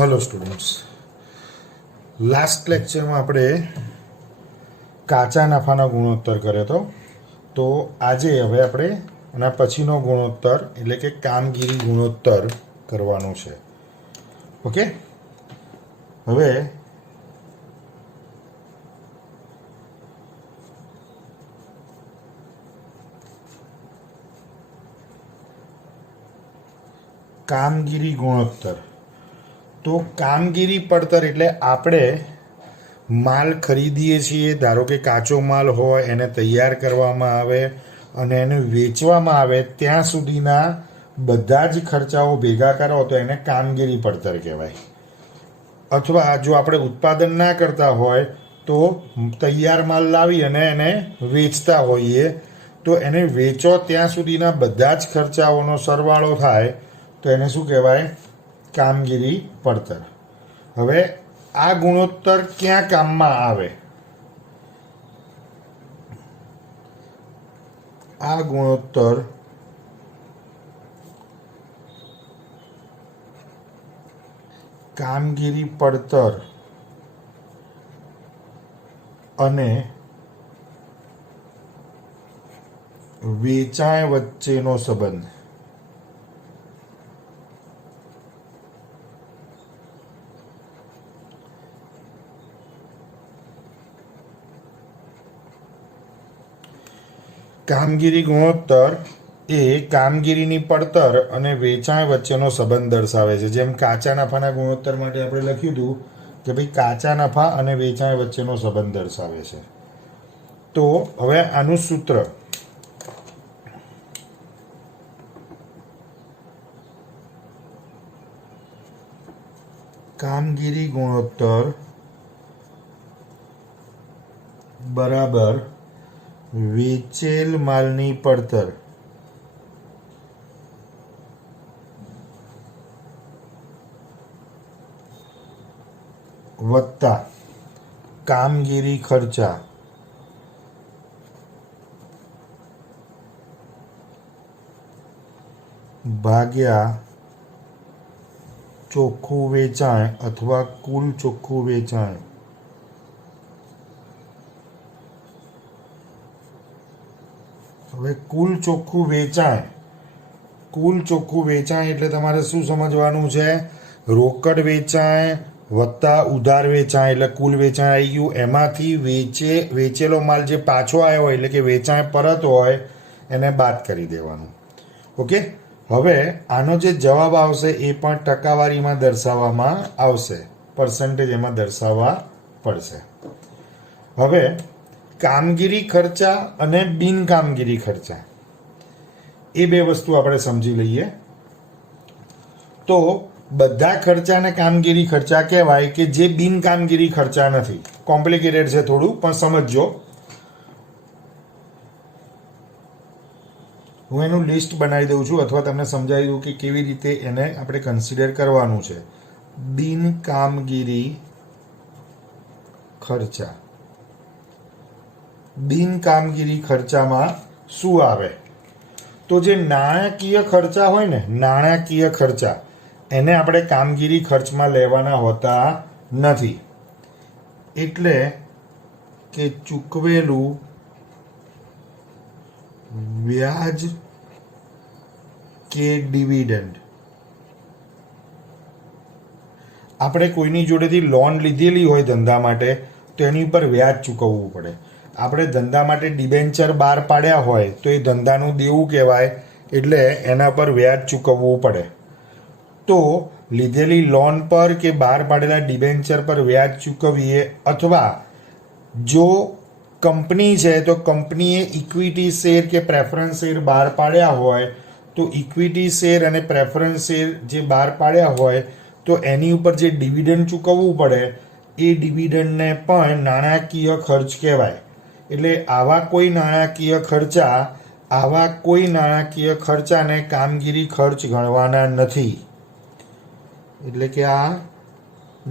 Hello students, last lecture में આપણે કાચા નફાનો ગુણોત્તર કર્યો હતો. તો આજે હવે આપણે આના પછીનો ગુણોત્તર એટલે કે કામગીરી ગુણોત્તર કરવાનો છે. ઓકે, હવે કામગીરી ગુણોત્તર. તો કામગીરી પડતર એટલે આપણે માલ ખરીદીએ છીએ, ધારો કે કાચો માલ હોય એને તૈયાર કરવામાં આવે અને એને વેચવામાં આવે ત્યાં સુધીના બધા જ ખર્ચાઓ ભેગા કરો તો એને કામગીરી પડતર કહેવાય. અથવા જો આપણે ઉત્પાદન ના કરતા હોય તો તૈયાર માલ લાવી અને એને વેચતા હોઈએ તો એને વેચો ત્યાં સુધીના બધા જ ખર્ચાઓનો સરવાળો થાય તો એને શું કહેવાય? કામગીરી પડતર. હવે આ ગુણોત્તર ક્યાં કામમાં આવે? આ ગુણોત્તર કામગીરી પડતર અને વેચાણ વચ્ચેનો સંબંધ. કામગીરી ગુણોત્તર એ કામગીરીની પડતર અને વેચાણ વચ્ચેનો સંબંધ દર્શાવે છે. જેમ કાચા નફાના ગુણોત્તર માટે આપણે લખ્યું હતું કે ભાઈ કાચા નફા અને વેચાણ વચ્ચેનો સંબંધ દર્શાવે છે. તો હવે આનું સૂત્ર કામગીરી ગુણોત્તર બરાબર વેચેલ માલની પડતર વત્તા કામગીરી ખર્ચા ભાગ્યા ચોખ્ખું વેચાણ અથવા કુલ ચોખ્ખું વેચાણ. હવે કુલ ચોખ્ખું વેચાણ એટલે તમારે શું સમજવાનું છે? રોકડ વેચાણ વત્તા ઉધાર વેચાણ એટલે કુલ વેચાણ આવી ગયું. એમાંથી વેચેલો માલ જે પાછો આવ્યો હોય એટલે કે વેચાણ પરત હોય એને બાદ કરી દેવાનું. ઓકે, હવે આનો જે જવાબ આવશે એ પણ ટકાવારીમાં દર્શાવવામાં આવશે, પર્સન્ટેજ એમાં દર્શાવવા પડશે. હવે કામગીરી ખર્ચા અને બિનકામગીરી ખર્ચા એ બે વસ્તુ આપણે સમજી લઈએ. તો બધા ખર્ચાને કામગીરી ખર્ચા કહેવાય કે જે બિનકામગીરી ખર્ચા નથી. કોમ્પ્લિકેટેડ છે થોડું, પણ સમજજો. હું એનું લિસ્ટ બનાવી દઉં છું અથવા તમને સમજાવી દઉં કે કેવી રીતે એને આપણે કન્સિડર કરવાનું છે. બિનકામગીરી ખર્ચા. બિનકામગીરી ખર્ચામાં શું આવે? તો જે નાણાકીય ખર્ચા હોય ને, નાણાકીય ખર્ચા એને આપણે કામગીરી ખર્ચમાં લેવાના હોતા નથી. એટલે કે ચૂકવેલું વ્યાજ કે ડિવિડન્ડ. આપણે કોઈની જોડેથી લોન લીધેલી હોય ધંધા માટે તો એની ઉપર વ્યાજ ચૂકવવું પડે. આપણે ધંધા માટે ડિબેન્ચર બહાર પાડ્યા હોય તો એ ધંધાનું દેવું કહેવાય, એટલે એના પર વ્યાજ ચૂકવવું પડે. તો લીધેલી લોન પર કે બહાર પાડેલા ડિબેન્ચર પર વ્યાજ ચૂકવીએ, અથવા જો કંપની છે તો કંપનીએ ઇક્વિટી શેર કે પ્રેફરન્સ શેર બહાર પાડ્યા હોય તો ઇક્વિટી શેર અને પ્રેફરન્સ શેર જે બહાર પાડ્યા હોય તો એની ઉપર જે ડિવિડન્ડ ચૂકવવું પડે એ ડિવિડન્ડને પણ નાણાકીય ખર્ચ કહેવાય. એટલે આવા કોઈ નાણાકીય ખર્ચાને કામગીરી ખર્ચ ગણવાના નથી. એટલે કે આ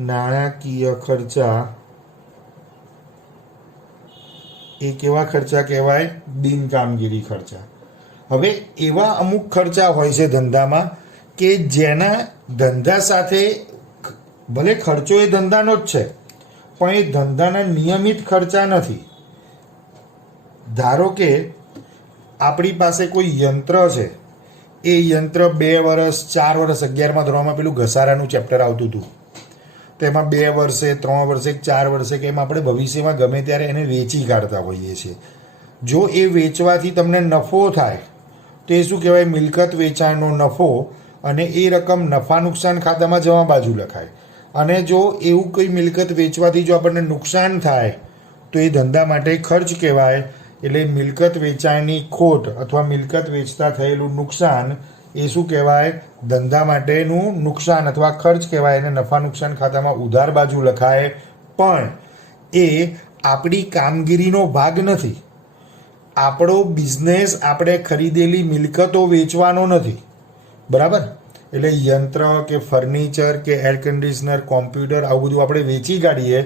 નાણાકીય ખર્ચા એ કેવા ખર્ચા કહેવાય? બિનકામગીરી ખર્ચા. હવે એવા અમુક ખર્ચા હોય છે ધંધામાં કે જેના ધંધા સાથે ભલે ખર્ચો એ ધંધાનો જ છે, પણ એ ધંધાના નિયમિત ખર્ચા નથી. ધારો કે આપણી પાસે કોઈ યંત્ર છે, એ યંત્ર 2 વર્ષ 4 વર્ષ 11મા ધોરણમાં પેલું ઘસારાનું ચેપ્ટર આવતું હતું, તેમાં 2 વર્ષે 3 વર્ષે 4 વર્ષે કે એમ આપણે ભવિષ્યમાં ગમે ત્યારે એને વેચી કાઢતા હોઈએ છીએ. જો એ વેચવાથી તમને નફો થાય તો એ શું કહેવાય? મિલકત વેચાણનો નફો, અને એ રકમ નફા નુકસાન ખાતામાં જમા બાજુ લખાય. અને જો એવું કોઈ મિલકત વેચવાથી જો આપણને નુકસાન થાય તો એ ધંધા માટે ખર્ચ કહેવાય. એટલે મિલકત વેચાણની ખોટ અથવા મિલકત વેચતા થયેલું નુકસાન એ શું કહેવાય? ધંધા માટેનું નુકસાન અથવા ખર્ચ કહેવાય. એને નફા નુકસાન ખાતામાં ઉધાર બાજુ લખાય. પણ એ આપણી કામગીરીનો ભાગ નથી. આપણો બિઝનેસ આપણે ખરીદેલી મિલકતો વેચવાનો નથી, બરાબર? એટલે યંત્ર કે ફર્નિચર કે એર કન્ડિશનર, કોમ્પ્યુટર, આવું બધું આપણે વેચી કાઢીએ,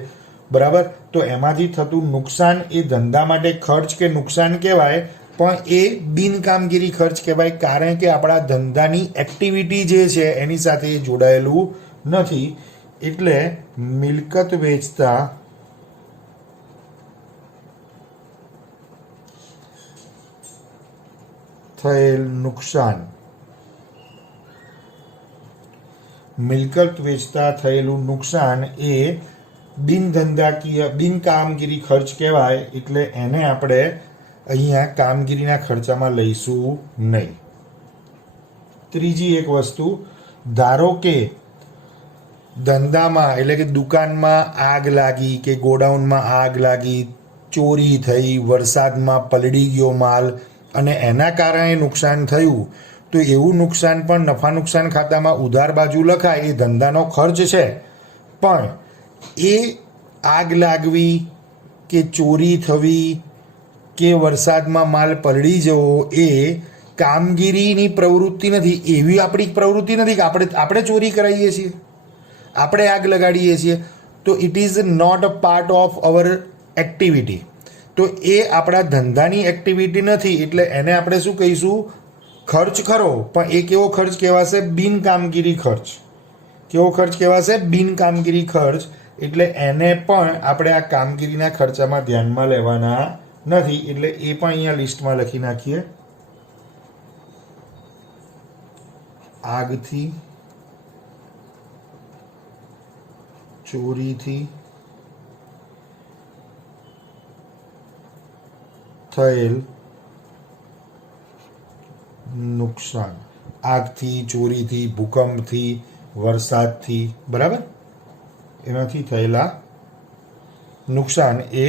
બરાબર? તો એમાંથી થતું નુકસાન એ ધંધા માટે ખર્ચ કે નુકસાન કહેવાય, પણ એ બિનકામગીરી ખર્ચ કહેવાય. કારણ કે આપણા ધંધાની એક્ટિવિટી જે છે એની સાથે એ જોડાયેલું નથી. એટલે મિલકત વેચતા થયેલ નુકસાન, મિલકત વેચતા થયેલું નુકસાન એ બિનધંધાકીય બિનકામગીરી ખર્ચ કહેવાય. એટલે એને આપણે અહીંયા કામગીરીના ખર્ચામાં લઈશું નહીં. ત્રીજી એક વસ્તુ, ધારો કે ધંધામાં એટલે કે દુકાનમાં આગ લાગી કે ગોડાઉનમાં આગ લાગી, ચોરી થઈ, વરસાદમાં પલળી ગયો માલ અને એના કારણે નુકસાન થયું, તો એવું નુકસાન પણ નફા નુકસાન ખાતામાં ઉધાર બાજુ લખાય. એ ધંધાનો ખર્ચ છે, પણ એ આગ લાગવી કે ચોરી થવી કે વરસાદમાં માલ પલળી જવો એ કામગીરીની પ્રવૃત્તિ નથી. એવી આપણી પ્રવૃત્તિ નથી કે આપણે ચોરી કરાવીએ છીએ, આપણે આગ લગાડીએ છીએ. તો it is not a part of our activity. તો એ આપણા ધંધાની એક્ટિવિટી નથી. એટલે એને આપણે શું કહીશું? ખર્ચ ખરો, પણ એ કેવો ખર્ચ કહેવાશે? બિનકામગીરી ખર્ચ. કેવો ખર્ચ કહેવાશે? બિનકામગીરી ખર્ચ. એટલે એને પણ આપણે આ કામગીરીના ખર્ચામાં ધ્યાનમાં લેવાના નથી. એટલે એ પણ અહીંયા લિસ્ટમાં લખી નાખીએ. આગથી, ચોરીથી થયેલ નુકસાન, આગથી, ચોરીથી, ભૂકંપથી, વરસાદથી, બરાબર? એનાથી થયેલા નુકસાન એ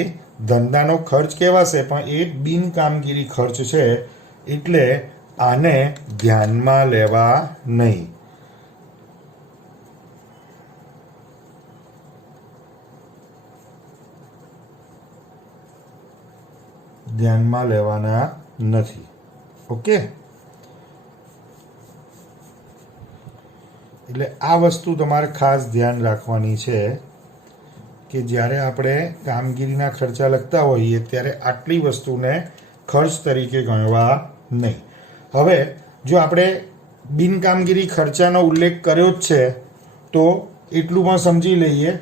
ધંધાનો ખર્ચ કહેવાશે, પણ એ બિનકામગીરી ખર્ચ છે. એટલે આને ધ્યાનમાં લેવા નહીં. ધ્યાનમાં લેવાના નથી. ઓકે? એટલે આ વસ્તુ તમારે ખાસ ધ્યાન રાખવાની છે કે જ્યારે આપણે કામગીરીના ખર્ચા લખતા હોઈએ ત્યારે આટલી વસ્તુને ખર્ચ તરીકે ગણવા નહીં. હવે જો આપણે બિનકામગીરી ખર્ચાનો ઉલ્લેખ કર્યો જ છે તો એટલું પણ સમજી લઈએ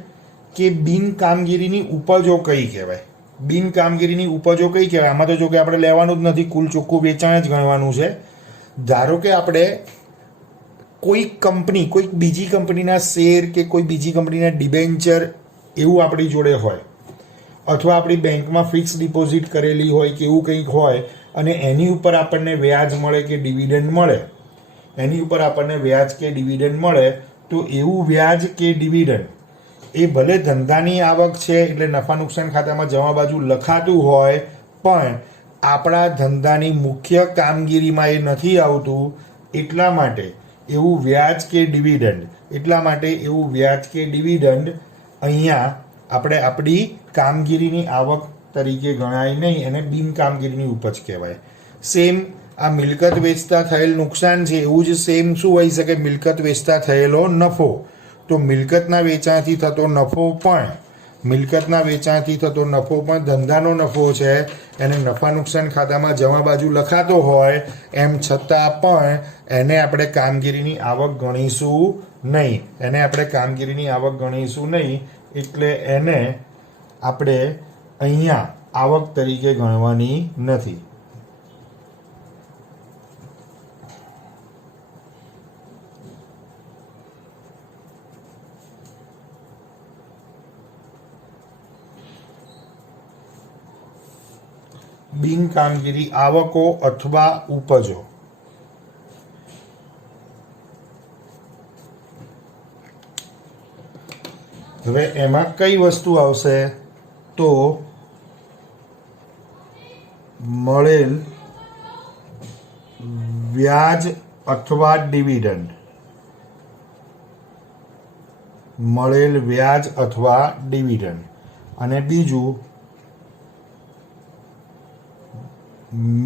કે બિનકામગીરીની ઉપજો કઈ કહેવાય. બિનકામગીરીની ઉપજો કઈ કહેવાય? આમાં તો જો કે આપણે લેવાનું જ નથી, કુલ ચોખ્ખું વેચાણ જ ગણવાનું છે. ધારો કે આપણે કોઈ કંપની, કોઈ બીજી કંપનીના શેર કે કોઈ બીજી કંપનીના ડિબેન્ચર એવું આપણી જોડે હોય, અથવા આપણી બેંકમાં ફિક્સ ડિપોઝિટ કરેલી હોય કે એવું કંઈક હોય, અને એની ઉપર આપણને વ્યાજ મળે કે ડિવિડન્ડ મળે, એની ઉપર આપણને વ્યાજ કે ડિવિડન્ડ મળે, તો એવું વ્યાજ કે ડિવિડન્ડ એ ભલે ધંધાની આવક છે એટલે નફા નુકસાન ખાતામાં જમા બાજુ લખાતું હોય, પણ આપણા ધંધાની મુખ્ય કામગીરીમાં એ નથી આવતું. એટલા માટે એવું વ્યાજ કે ડિવિડન્ડ અહીંયા આપણે આપણી કામગીરીની આવક તરીકે ગણાય નહીં, એને બિનકામગીરીની ઉપજ કહેવાય. સેમ આ મિલકત વેચતા થયેલ નુકસાન છે, એવું જ સેમ શું હોઈ શકે? મિલકત વેચતા થયેલો નફો. તો મિલકતના વેચાણથી થતો નફો પણ મિલકતના વેચાણથી થતો નફો પણ ધંધાનો નફો છે, એને નફા નુકસાન ખાતામાં જમા બાજુ લખાતો હોય એમ છતાં પણ એને આપણે કામગીરીની આવક ગણીશું નહીં. એને આપણે કામગીરીની આવક ગણીશું નહીં, એટલે એને આપણે અહીંયા આવક તરીકે ગણવાની નથી. બિનકામગીરી આવકો અથવા ઉપજો. હવે એમાં કઈ વસ્તુ આવશે? તો મળેલ વ્યાજ અથવા ડિવિડન્ડ. મળેલ વ્યાજ અથવા ડિવિડન્ડ. અને બીજું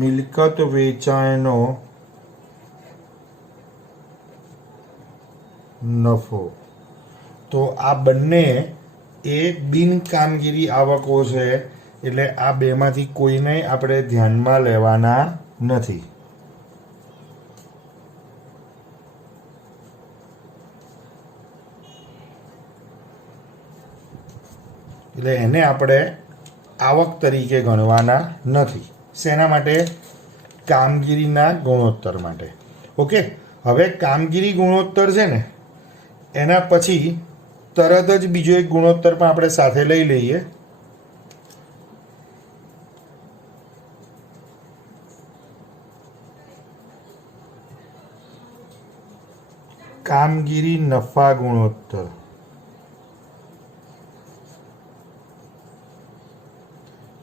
મિલકત વેચાણનો નફો. તો આ બંને એ બિનકામગીરી આવકો છે, એટલે આ બેમાંથી કોઈને આપણે ધ્યાનમાં લેવાના નથી. એટલે એને આપણે આવક તરીકે ગણવાના નથી. શેના માટે? કામગીરીના ગુણોત્તર માટે. ઓકે, હવે કામગીરી ગુણોત્તર છે ને, એના પછી તરત જ બીજો એક ગુણોત્તર પણ આપણે સાથે લઈ લઈએ. કામગીરી નફા ગુણોત્તર.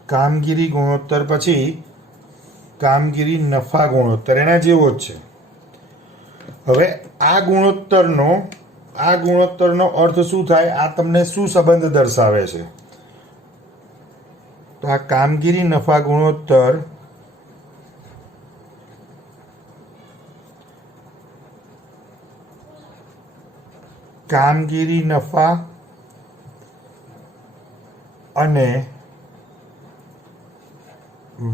કામગીરી ગુણોત્તર પછી કામગીરી નફા ગુણોત્તર એના જેવો જ છે. હવે આ ગુણોત્તરનો અર્થ શું થાય? આ તમને શું સંબંધ દર્શાવે છે? તો આ કામગીરી નફા ગુણોત્તર કામગીરી નફા અને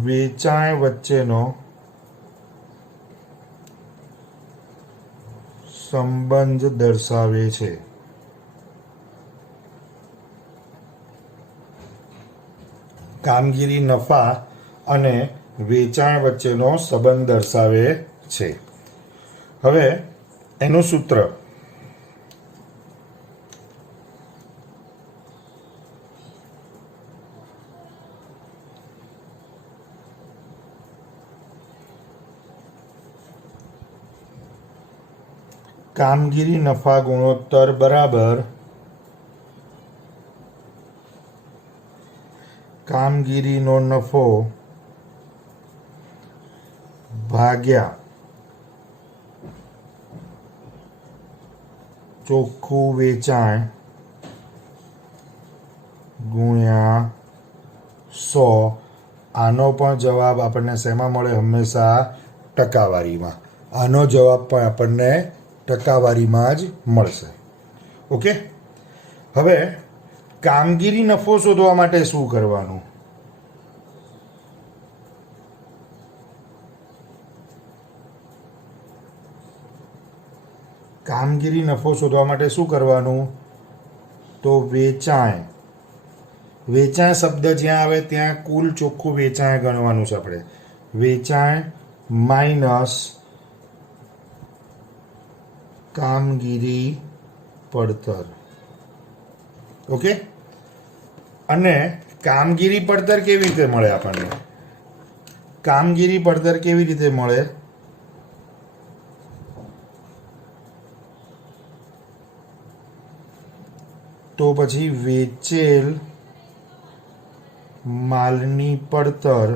વેચાણ વચ્ચેનો સંબંધ દર્શાવે છે. કામગીરી નફા અને વેચાણ વચ્ચેનો સંબંધ દર્શાવે છે. હવે એનું સૂત્ર કામગીરી નફા ગુણોત્તર બરાબર કામગીરીનો નફો ભાગ્યા ચોખ્ખું વેચાણ ગુણ્યા 100. આનો પણ જવાબ આપણને શેમાં મળે? હંમેશા ટકાવારીમાં. આનો જવાબ પણ આપણને ટકાવારીમાં જ મળશે. ઓકે, હવે કામગીરી નફો શોધવા માટે શું કરવાનું? કામગીરી નફો શોધવા માટે શું કરવાનું? તો વેચાણ શબ્દ જ્યાં આવે ત્યાં કુલ ચોખ્ખું વેચાણ ગણવાનું છે આપણે. વેચાણ માઇનસ કામગીરી પડતર. ઓકે, અને કામગીરી પડતર કેવી રીતે મળે આપણને? કામગીરી પડતર કેવી રીતે મળે? તો પછી વેચેલ માલની પડતર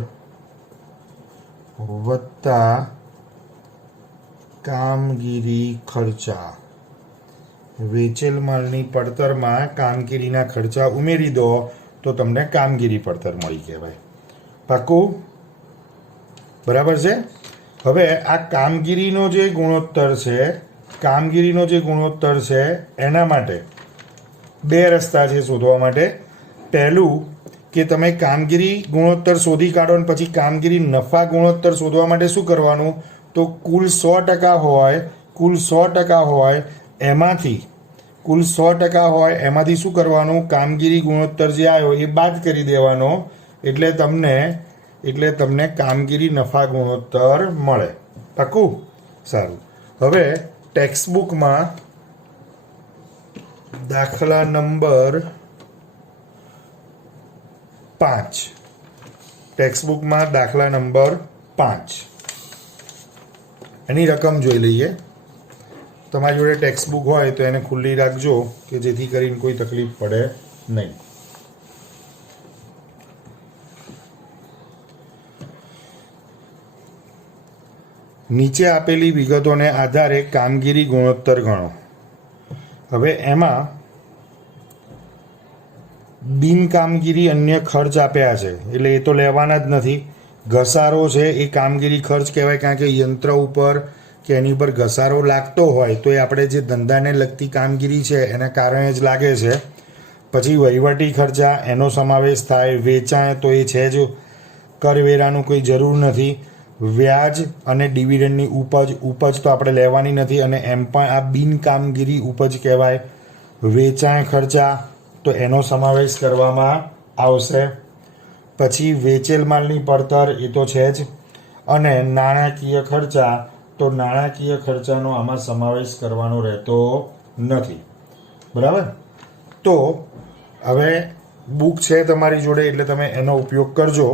વત્તા કામગીરી ખર્ચા. વેચેલ માલની પડતરમાં કામગીરીના ખર્ચા ઉમેરી દો તો તમને કામગીરી પડતર મળી કહેવાય. પાક્કું? બરાબર છે. હવે આ કામગીરીનો જે ગુણોત્તર છે એના માટે બે રસ્તા છે શોધવા માટે. પહેલું કે તમે કામગીરી ગુણોત્તર શોધી કાઢો અને પછી કામગીરી નફા ગુણોત્તર શોધવા માટે શું કરવાનું, તો કુલ 100% હોય એમાંથી શું કરવાનું, કામગીરી ગુણોત્તર જે આવ્યો એ બાદ કરી દેવાનો, એટલે તમને કામગીરી નફા ગુણોત્તર મળે. પાકું? સારું. હવે ટેક્સ્ટબુકમાં દાખલા નંબર 5 એની રકમ જોઈ લઈએ. તમારી જોડે ટેક્સ્ટબુક હોય તો એને ખુલ્લી રાખજો કે જેથી કરીને કોઈ તકલીફ પડે નહીં. નીચે આપેલી વિગતોને આધારે કામગીરી ગુણોત્તર ગણો. હવે એમાં બિનકામગીરી અન્ય ખર્ચ આપ્યા છે, એટલે એ તો લેવાના જ નથી. ઘસારો છે એ કામગીરી ખર્ચ કહેવાય, કારણ કે યંત્ર ઉપર કે એની ઉપર ઘસારો લાગતો હોય તો એ આપણે જે ધંધાને લગતી કામગીરી છે એના કારણે જ લાગે છે. પછી વહીવટી ખર્ચા, એનો સમાવેશ થાય. વેચાણ તો એ છે જ, કરવેરાનું કોઈ જરૂર નથી. વ્યાજ અને ડિવિડન્ડની ઉપજ તો આપણે લેવાની નથી, અને એમ પણ આ બિનકામગીરી ઉપજ કહેવાય. વેચાણ ખર્ચા તો એનો સમાવેશ કરવામાં આવશે. પછી વેચેલ માલની પડતર એ તો છે જ, અને નાણાકીય ખર્ચા, તો નાણાકીય ખર્ચાનો આમાં સમાવેશ કરવાનો રહેતો નથી. બરાબર? તો હવે બુક છે તમારી જોડે એટલે તમે એનો ઉપયોગ કરજો.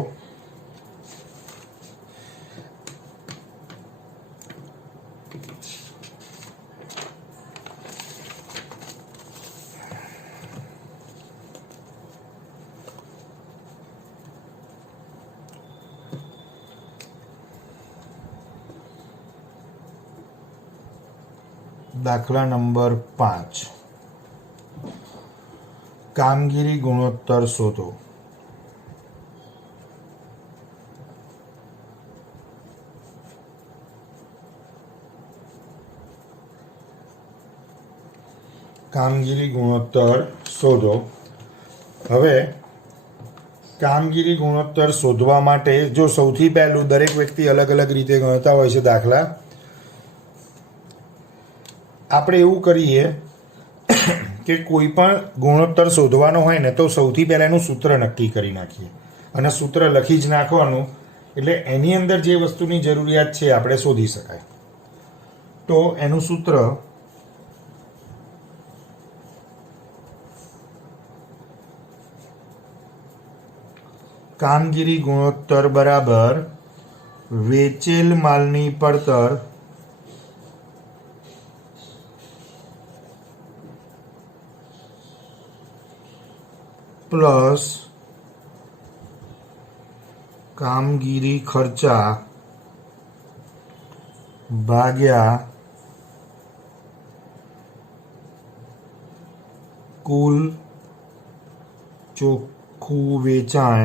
દાખલા નંબર 5, કામગીરી ગુણોત્તર શોધો. કામગીરી ગુણોત્તર શોધો. હવે કામગીરી ગુણોત્તર શોધવા માટે જો સૌથી પહેલું, દરેક વ્યક્તિ અલગ અલગ રીતે ગણતા હોય છે દાખલા. આપણે એવું કરીએ કે કોઈ પણ ગુણોત્તર શોધવાનો હોય ને તો સૌથી પહેલાં એનું સૂત્ર નક્કી કરી નાખીએ, અને સૂત્ર લખી જ નાખવાનું, એટલે એની અંદર જે વસ્તુની જરૂરિયાત છે આપણે શોધી શકાય. તો એનું સૂત્ર કામગીરી ગુણોત્તર બરાબર વેચેલ માલની પડતર પ્લસ કામગીરી ખર્ચા ભાગ્યા કુલ ચોખ્ખું વેચાણ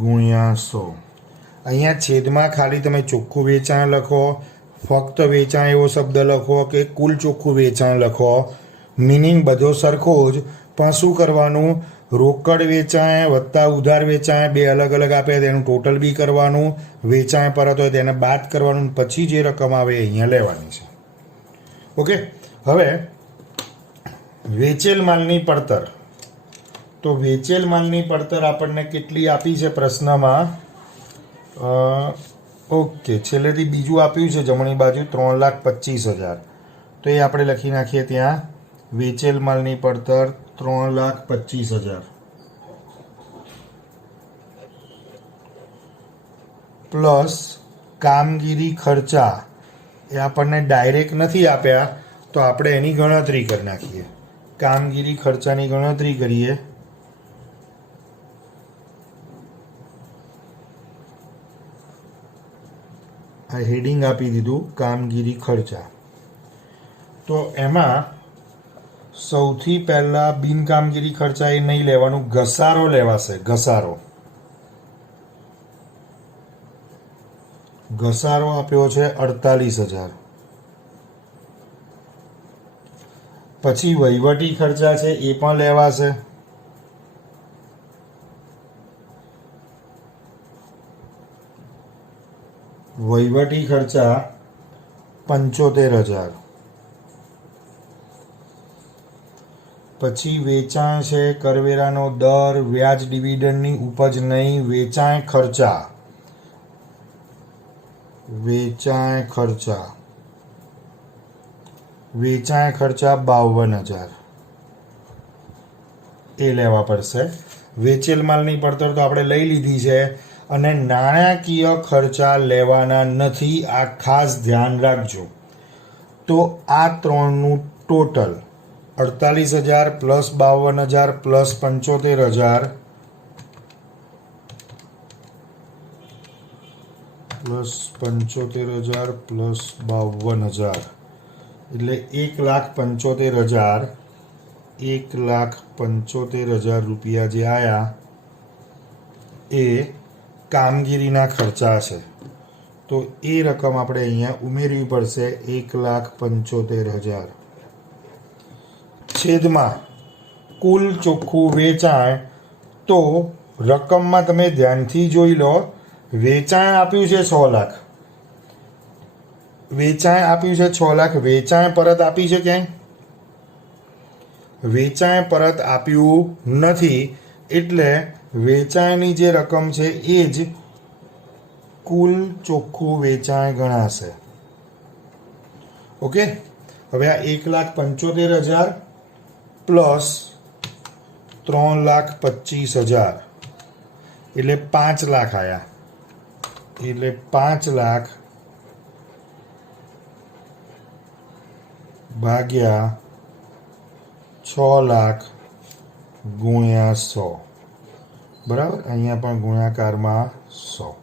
ગુણ્યા 100. અહીંયા છેદમાં ખાલી તમે ચોખ્ખું વેચાણ લખો, ફક્ત વેચાણ એવો શબ્દ લખો કે કુલ ચોખ્ખું વેચાણ લખો, મિનિંગ બધો સરખો જ, પણ શું કરવાનું, રોકડ વેચાણ વત્તા ઉધાર વેચાણ બે અલગ અલગ આપે તેનું ટોટલ બી કરવાનું, વેચાણ પરત હોય તેને બાદ કરવાનું, પછી જે રકમ આવે એ અહીંયા લેવાની છે. ઓકે. હવે વેચેલ માલની પડતર, તો વેચેલ માલની પડતર આપણને કેટલી આપી છે પ્રશ્નમાં? ઓકે, છેલ્લેથી બીજું આપ્યું છે જમણી બાજુ 3,25,000. તો એ આપણે લખી નાખીએ ત્યાં, વેચેલ માલની પડતર 3,25,000 પ્લસ કામગીરી ખર્ચા, એ આપણને ડાયરેક્ટ નથી આપ્યા તો આપણે એની ગણતરી કરી નાખીએ. કામગીરી ખર્ચાની ગણતરી કરીએ. આ હેડિંગ આપી દીધું કામગીરી ખર્ચા. તો એમાં સૌથી પહેલા બિનકામગીરી ખર્ચા એ નહીં લેવાનું, ઘસારો લેવાશે. ઘસારો આપ્યો છે 48,000. પછી વહીવટી ખર્ચા છે એ પણ લેવાશે. વહીવટી ખર્ચા 75,000. પછી વેચાણ છે, કરવેરાનો દર, વ્યાજ, ડિવિડન્ડની ઉપજ નહીં, વેચાણ ખર્ચા. વેચાણ ખર્ચા 52,000 એ લેવા પડશે. વેચેલ માલની પડતર તો આપણે લઈ લીધી છે અને નાણાકીય ખર્ચા લેવાના નથી, આ ખાસ ધ્યાન રાખજો. તો આ ત્રણનું total 48,000 plus 52,000 plus 75,000 plus 75,000 plus 52,000 એટલે 1,75,000. 1,75,000 રૂપિયા જે આયા એ કામગીરીના ખર્ચા છે. તો એ રકમ આપણે અહીંયા ઉમેરવી પડશે. 1,75,000 છેદમાં કુલ ચોખ્ખું વેચાણ. તો રકમમાં તમે ધ્યાનથી જોઈ લો, વેચાણ આપ્યું છે 6 લાખ. વેચાણ આપ્યું છે 6 લાખ. વેચાણ પરત આપી છે ક્યાંય? વેચાણ પરત આપ્યું નથી, એટલે વેચાણની જે રકમ છે એ જ કુલ ચોખ્ખું વેચાણ ગણાશે. ઓકે. હવે આ 1,75,000 પ્લસ 3,25,000 એટલે 5 લાખ આવ્યા. એટલે 5 લાખ ભાગ્યા 6 લાખ ગુણ્યા 100. બરાબર. અહીંયા પણ ગુણાકારમાં 100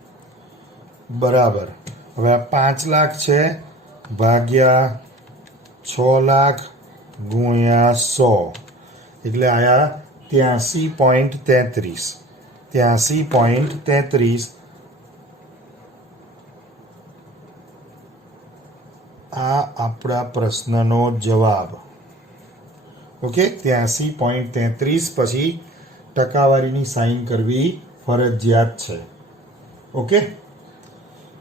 બરાબર. હવે આ 5 લાખ છે ભાગ્યા 6 લાખ ગુણ્યા 100 એટલે આયા 83.33. 83.33 આ આપણા પ્રશ્નનો જવાબ. ઓકે. 83.33 પછી ટકાવારીની સાઇન કરવી ફરજિયાત છે. ઓકે.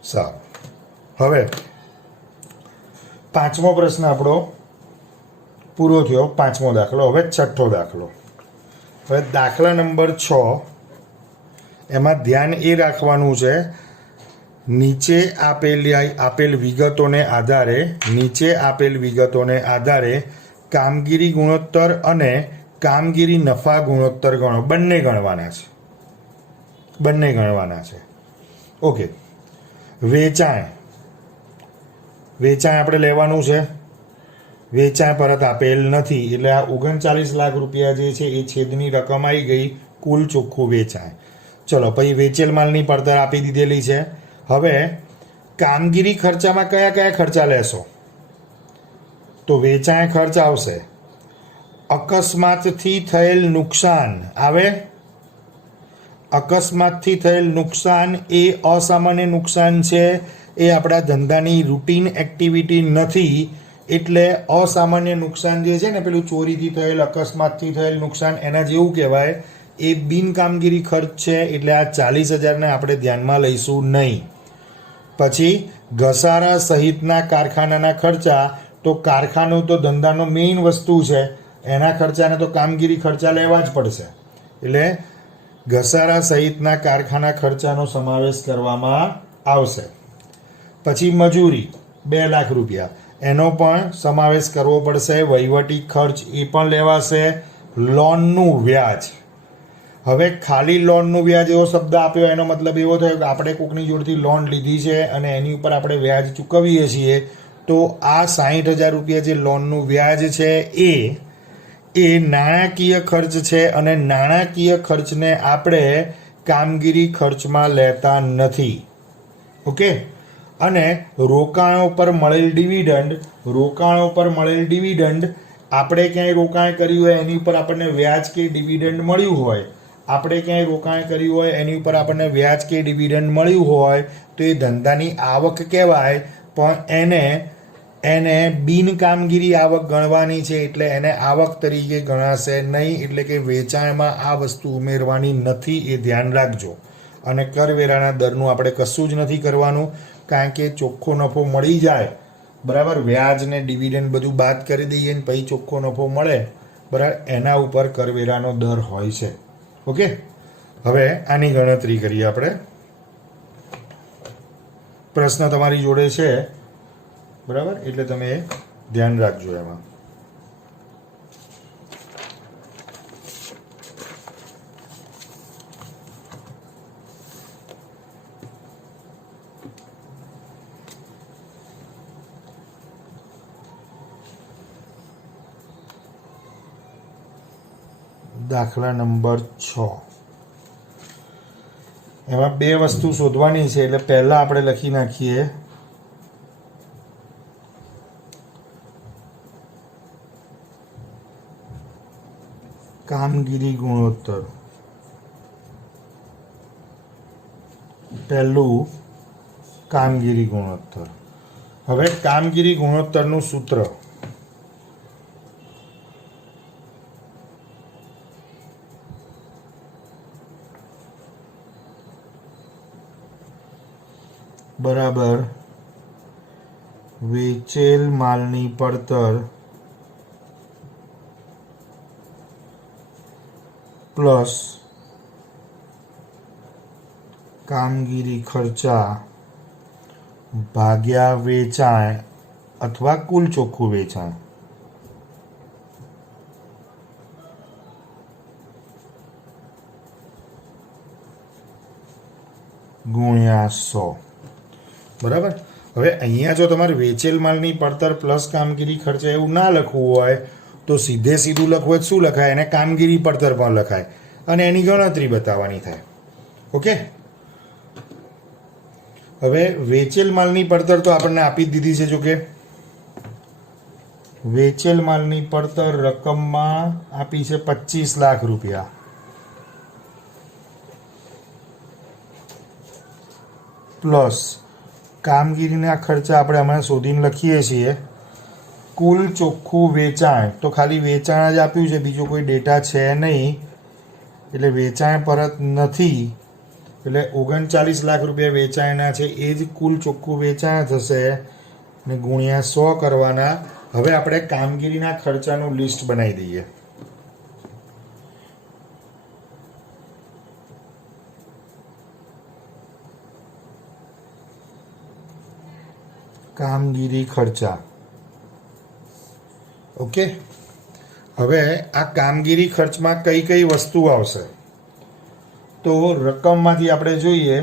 સારું. હવે 5મો પ્રશ્ન આપણો પૂરો થયો. 5મો દાખલો. હવે 6થો દાખલો. હવે દાખલા નંબર 6 એમાં ધ્યાન એ રાખવાનું છે, નીચે આપેલ વિગતોને આધારે કામગીરી ગુણોત્તર અને કામગીરી નફા ગુણોત્તર બંને ગણવાના છે. ઓકે. વેચાણ આપણે લેવાનું છે. વેચાણ પરત આપેલ નથી, એટલે આ 39 લાખ રૂપિયા જે છે એ છેદની રકમ આવી ગઈ, કુલ ચોખ્ખું વેચાણ. ચલો, પછી વેચેલ માલની પડતર આપી દીધેલી છે. હવે કામગીરી ખર્ચામાં કયા કયા ખર્ચા લેશો? તો વેચાણ ખર્ચ આવશે. અકસ્માતથી થયેલ નુકસાન આવે. અકસ્માતથી થયેલ નુકસાન એ અસામાન્ય નુકસાન છે, એ આપણા ધંધાની રૂટીન એક્ટિવિટી નથી, એટલે અસામાન્ય નુકસાન જે છે ને, પેલું ચોરીથી થયેલ, અકસ્માતથી થયેલ નુકસાન એના જેવું કહેવાય, એ બિનકામગીરી ખર્ચ છે, એટલે આ 40,000ને આપણે ધ્યાનમાં લઈશું નહીં. પછી ઘસારા સહિતના કારખાનાના ખર્ચા. તો કારખાનું તો ધંધાનો મેઇન વસ્તુ છે, એના ખર્ચાને તો કામગીરી ખર્ચા લેવા જ પડશે, એટલે ઘસારા સહિતના કારખાના ખર્ચાનો સમાવેશ કરવામાં આવશે. પછી મજૂરી 2 લાખ રૂપિયા, એનો પણ સમાવેશ કરવો પડશે. વહીવટી ખર્ચ એ પણ લેવાશે. લોનનું વ્યાજ. હવે ખાલી લોનનું વ્યાજ એવો શબ્દ આપ્યો, એનો મતલબ એવો થયો કે આપણે કોકની જોડેથી લોન લીધી છે અને એની ઉપર આપણે વ્યાજ ચૂકવીએ છીએ. તો આ 60,000 રૂપિયા જે લોનનું વ્યાજ છે એ નાણાકીય ખર્ચ છે, અને નાણાકીય ખર્ચને આપણે કામગીરી ખર્ચમાં લેતા નથી. ઓકે. અને રોકાણો પર મળેલ ડિવિડન્ડ, આપણે ક્યાંય રોકાણ કર્યું હોય એની ઉપર આપણને વ્યાજ કે ડિવિડન્ડ મળ્યું હોય, તો એ ધંધાની આવક કહેવાય, પણ એને એને બિન કામગીરી આવક ગણવાની છે, એટલે એને આવક તરીકે ગણાશે નહીં. એટલે કે વેચાણમાં આ વસ્તુ ઉમેરવાની નથી, એ ધ્યાન રાખજો. અને કરવેરાના દરનું આપણે કશું જ નથી કરવાનું, કારણ કે ચોખ્ખો નફો મળી જાય, બરાબર, વ્યાજ ને ડિવિડન્ડ બધું બાદ કરી દઈએ ને પછી ચોખ્ખો નફો મળે, બરાબર, એના ઉપર કરવેરાનો દર હોય છે. ઓકે, હવે આની ગણતરી કરીએ આપણે. પ્રશ્ન તમારી જોડે છે, બરાબર, એટલે તમે ધ્યાન રાખજો એમાં. દાખલા નંબર 6. એમાં બે વસ્તુ શોધવાની છે, એટલે પહેલા આપણે લખી નાખીએ કામગીરી ગુણોત્તર. પહેલું કામગીરી ગુણોત્તર. હવે કામગીરી ગુણોત્તરનું સૂત્ર બરાબર વેચેલ માલની પડતર પ્લસ કામગીરી ખર્ચા ભાગ્યા વેચાણ અથવા કુલ ચોખ્ખું વેચાણ ગુણ્યા 100. બરાબર. હવે અહીંયા જો તમારે વેચેલ માલની પડતર પ્લસ કામગીરી ખર્ચા એવું ના લખવું હોય તો સીધું લખવું હોય શું લખાય? એને કામગીરી પડતર પણ લખાય અને એની ગણતરી બતાવવાની થાય. ઓકે, હવે વેચેલ માલની પડતર તો આપણને આપી જ દીધી છે. જો કે વેચેલ માલની પડતર રકમમાં આપી છે 25 લાખ રૂપિયા પ્લસ કામગીરીના ખર્ચા આપણે હમણાં શોધીને લખીએ છીએ. કુલ ચોખ્ખું વેચાણ તો ખાલી વેચાણ જ આપ્યું છે, બીજો કોઈ ડેટા છે નહીં, એટલે વેચાણ પરત નથી, એટલે 39 લાખ રૂપિયા વેચાણના છે, એ જ કુલ ચોખ્ખું વેચાણ થશે ને ગુણ્યા 100 કરવાના. હવે આપણે કામગીરીના ખર્ચાનું લિસ્ટ બનાવી દઈએ. કામગીરી ખર્ચા. ઓકે, હવે આ કામગીરી ખર્ચમાં કઈ કઈ વસ્તુ આવશે? તો રકમમાંથી આપણે જોઈએ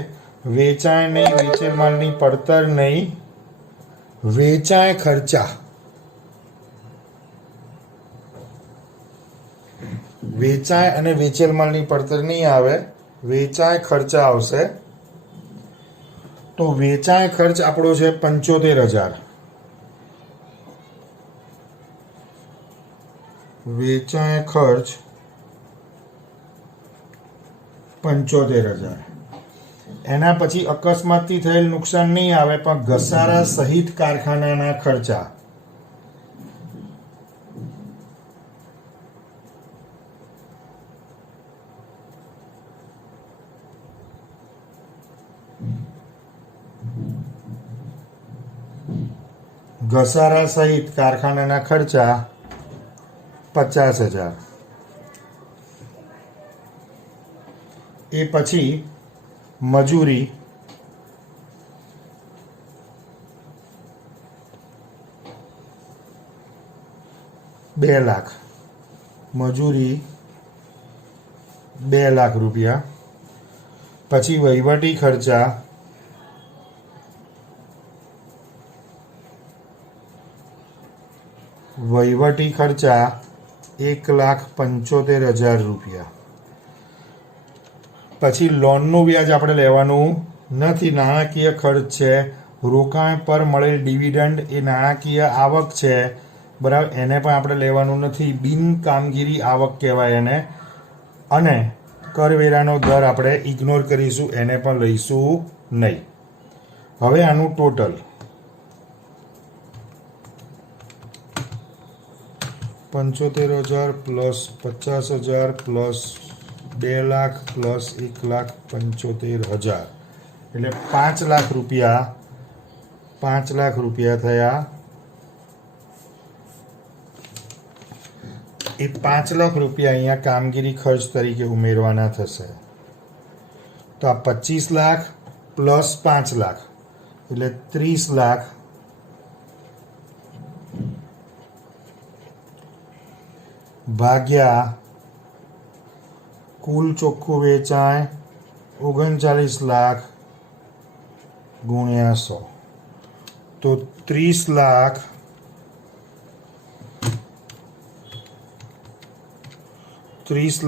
વેચાણ નહીં, વેચેલ માલની પડતર નહીં, વેચાણ ખર્ચા, વેચાણ અને વેચેલ માલની પડતર નહીં આવે, વેચાણ ખર્ચા આવશે. તો વેચાણ ખર્ચ આપણો છે 75,000. વેચાણ ખર્ચ 75,000. એના પછી અકસ્માતથી થયેલ નુકસાન નહીં આવે, પણ ઘસારા સહિત કારખાનાના ખર્ચા કારખાનાના ખર્ચા 50,000. એ પછી મજૂરી 2 લાખ, મજૂરી 2 લાખ રૂપિયા. પછી વહીવટી ખર્ચા વહીવટી ખર્ચા 1,75,000 રૂપિયા. પછી લોનનું વ્યાજ આપણે લેવાનું નથી, નાણાકીય ખર્ચ છે. રોકાણ પર મળેલ ડિવિડન્ડ એ નાણાકીય આવક છે, બરાબર, એને પણ આપણે લેવાનું નથી, બિન કામગીરી આવક કહેવાય એને. અને કરવેરાનો દર આપણે ઇગ્નોર કરીશું, એને પણ લઈશું નહીં. હવે આનું total 75,000 plus 50,000 plus 2 lakh plus 1,75,000 એટલે 5 લાખ રૂપિયા 5 લાખ રૂપિયા થયા. એ 5 લાખ રૂપિયા અહીંયા કામગીરી ખર્ચ તરીકે ઉમેરવાના થશે. તો આ 25 લાખ પ્લસ 5 લાખ એટલે 30 લાખ ભાગ્યા કુલ ચોખ્ખું વેચાણ 39 લાખ ગુણ્યા 100. તો 30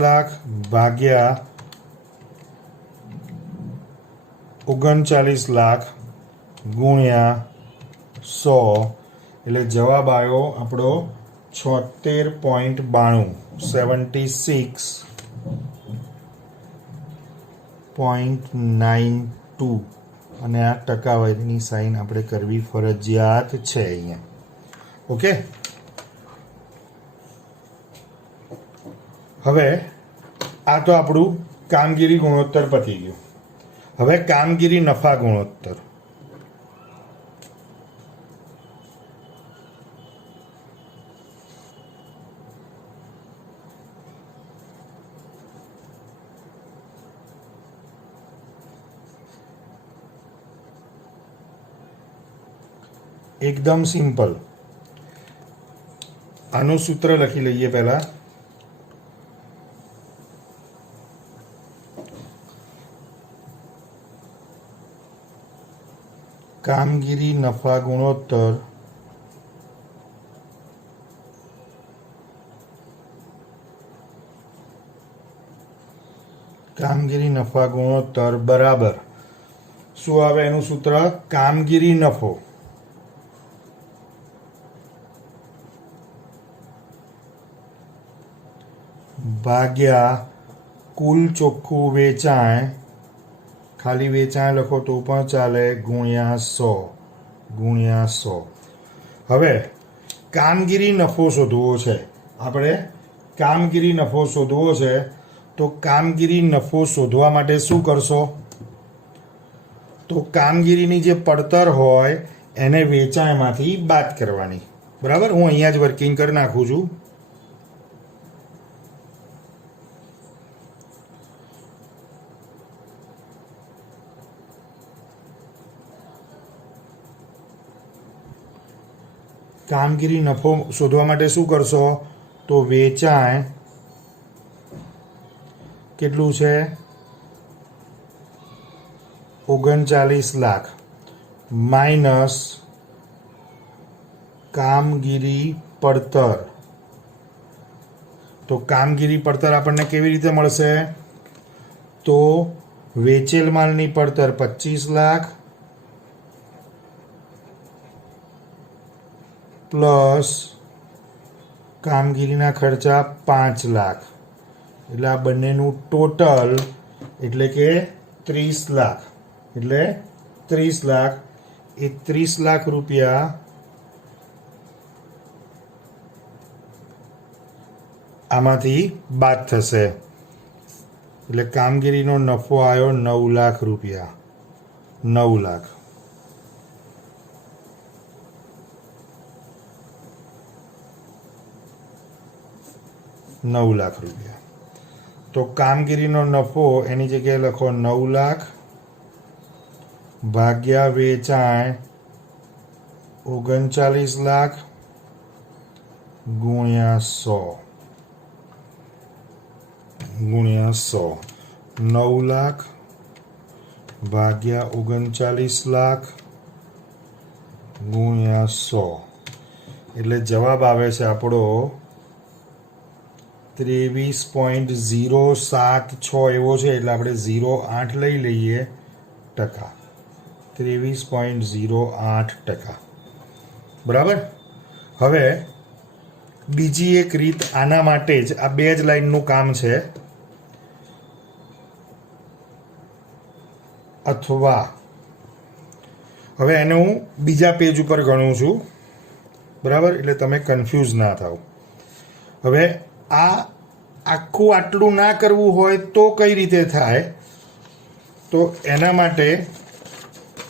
લાખ ભાગ્યા 39 લાખ ગુણ્યા 100 એટલે જવાબ આવ્યો આપણો 76.92 76.92. અને આ ટકાવારીની સાઇન આપણે કરવી ફરજિયાત છે અહીંયા. ઓકે, હવે આ તો આપણું કામગીરી ગુણોત્તર પતી ગયું. હવે કામગીરી નફા ગુણોત્તર. એકદમ સિમ્પલ. આનું સૂત્ર લખી લઈએ પહેલા. કામગીરી નફા ગુણોત્તર બરાબર શું આવે એનું સૂત્ર? કામગીરી નફો ભાગ્યા કુલ ચોખ્ખું વેચાણ, ખાલી વેચાણ લખો તો પણ ચાલે, ગુણ્યા 100. હવે કામગીરી નફો શોધવો છે આપણે. કામગીરી નફો શોધવો છે તો કામગીરી નફો શોધવા માટે શું કરશો? તો કામગીરીની જે પડતર હોય એને વેચાણમાંથી બાદ કરવાની. બરાબર, હું અહીંયા જ વર્કિંગ કરી નાખું છું. કામગીરી નફો શોધવા માટે શું કરશો? તો વેચાણ કેટલું છે? 39 લાખ માઇનસ કામગીરી પડતર. તો કામગીરી પડતર આપણને કેવી રીતે મળશે? તો વેચેલ માલની પડતર 25 લાખ પ્લસ કામગીરીના ખર્ચા 5 લાખ એટલે આ બંનેનું ટોટલ એટલે કે 30 લાખ. એટલે 30 લાખ એ 30 લાખ રૂપિયા આમાંથી બાદ થશે. એટલે કામગીરીનો નફો આવ્યો 9 લાખ રૂપિયા. 9 લાખ. રૂપિયા. તો કામગીરીનો નફો એની જગ્યાએ લખો 9 લાખ ભાગ્યા વેચાણ 39 લાખ ગુણ્યા 100. 9 લાખ ભાગ્યા 39 લાખ ગુણ્યા 100 એટલે જવાબ આવે છે આપણો 23.076 એવો છે. એટલે આપણે 0.8 લઈ લઈએ ટકા. 23.08%. બરાબર. હવે બીજી એક રીત આના માટે જ, આ બે જ લાઈનનું કામ છે. અથવા હવે એને હું બીજા પેજ ઉપર ગણું છું. બરાબર, એટલે તમે કન્ફ્યુઝ ના થાવ. હવે આ આખું આટલું ના કરવું હોય તો કઈ રીતે થાય? તો એના માટે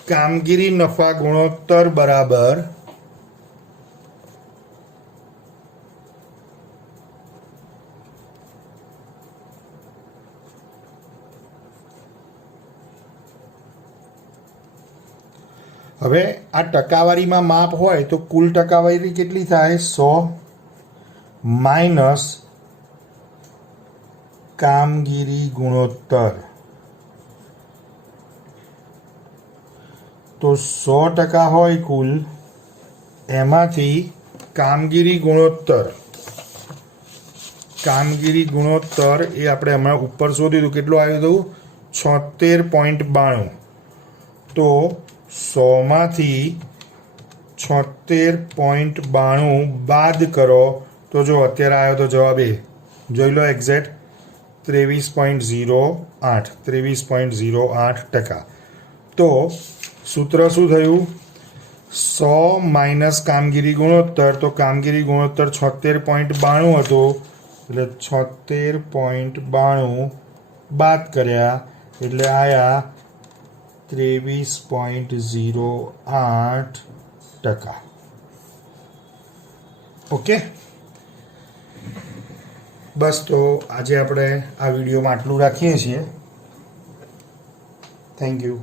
કામગીરી નફા ગુણોત્તર બરાબર હવે આ ટકાવારીમાં માપ હોય તો કુલ ટકાવારી કેટલી થાય? 100 માઇનસ કામગીરી ગુણોત્તર. તો 100% હોય કુલ, એમાંથી કામગીરી ગુણોત્તર એ આપણે હમણાં ઉપર શોધ્યું હતું. કેટલું આવ્યું હતું? 76.92. તો 100માંથી 76.92 બાદ કરો તો જો અત્યારે આવ્યો તો જવાબ એ જોઈ લો એક્ઝેક્ટ 23.08%. તો સૂત્ર શું થયું? 100 માઇનસ કામગીરી ગુણોત્તર. તો કામગીરી ગુણોત્તર 76.92 હતો, એટલે 76.92 બાદ કર્યા એટલે આયા 23.08%. ઓકે, બસ તો આજે આપણે આ વિડીયોમાં આટલું રાખીએ છીએ. Thank you.